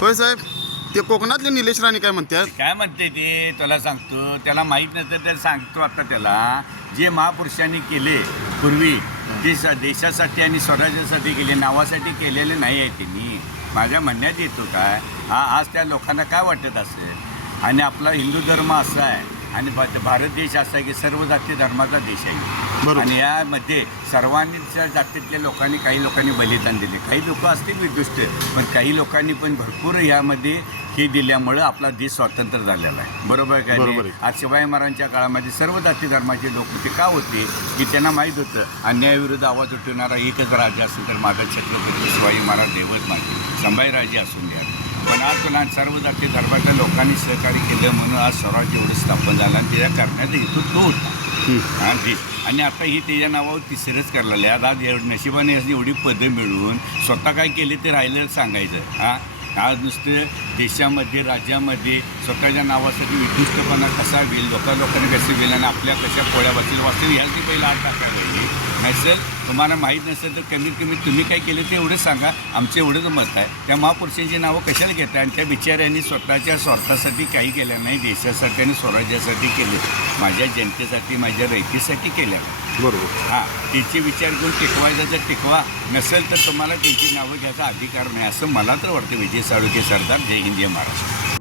होय साहेब ते कोकणातले निलेश राणे काय म्हणतात? काय म्हणते ते? त्याला सांगतो त्याला माहीत नसतं तर सांगतो आता त्याला. जे महापुरुषांनी केले पूर्वी ते स- देशासाठी आणि स्वराज्यासाठी केले नावासाठी केलेले नाही आहे त्यांनी. माझ्या म्हणण्यात येतो काय हा आज त्या लोकांना काय वाटत असेल? आणि आपला हिंदू धर्म असा आहे आणि भारत देश असा आहे की सर्व जाती धर्माचा देश आहे. आणि यामध्ये सर्वांनीच जातीतल्या लोकांनी काही लोकांनी बलिदान दिले. काही लोक असतील विदुष्ट पण काही लोकांनी पण भरपूर यामध्ये हे दिल्यामुळं आपला देश स्वतंत्र झालेला आहे. बरोबर आहे का बरोबर नाही? आहे. आज शिवाजी महाराजांच्या काळामध्ये सर्व जाती धर्माचे लोक ते का होते? की त्यांना माहीत होतं अन्यायाविरुद्ध आवाज उठवणारा एकच राजा असेल तर माझा छत्रपती शिवाजी महाराज देवच मागे संभाजीराजे असून द्या. पण आज सर्व जाती धर्माच्या लोकांनी सहकार्य केलं म्हणून आज स्वराज्य एवढं स्थापन झालं आणि त्याच्या करण्याचा हेतू तो होता. हा आणि आता ही त्याच्या नावावर तिसरंच करायला आहे. आज आज एवढं नशिबाने अशी एवढी पदं मिळवून स्वतः काय केले ते राहिलं सांगायचं. हा आज नुसतं देशामध्ये राज्यामध्ये स्वतःच्या नावासाठी विद्युष्टपणा कसा होईल लोका लोकांनी कसं होईल आणि आपल्या कशा पोळ्या बसतील वाचतील ह्याची पहिला आठ टाकायला पाहिजे. नसेल तुम्हाला माहीत नसेल तर कमीत कमी तुम्ही काय केलं ते एवढंच सांगा. आमचं एवढंच मत आहे. त्या महापुरुषांची नावं कशाला घेताय? आणि त्या बिचाऱ्यांनी स्वतःच्या स्वार्थासाठी काही केलं नाही देशासाठी आणि स्वराज्यासाठी केले. माझ्या जनतेसाठी माझ्या रयतीसाठी केल्या बरोबर. हां तिचे विचार घेऊन टिकवायचा जर टिकवा. नसेल तर तुम्हाला त्यांची नावं घ्यायचा अधिकार नाही असं मला तर वाटतं. विजय साळुके सरदार जय हिंद. जय महाराष्ट्र